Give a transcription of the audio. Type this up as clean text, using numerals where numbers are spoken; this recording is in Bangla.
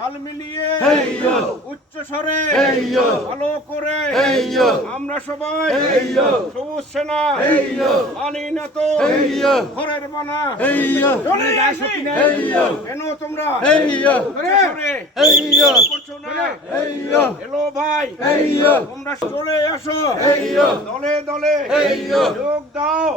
তাল মিলিয়ে উচ্চ স্বরে ভালো করে আমরা সবাই সবুজ সেনা মানি না তো ঘরের বানা কেন তোমরা করছো না? এলো ভাই, তোমরা চলে আসো, দলে দলে যোগ দাও।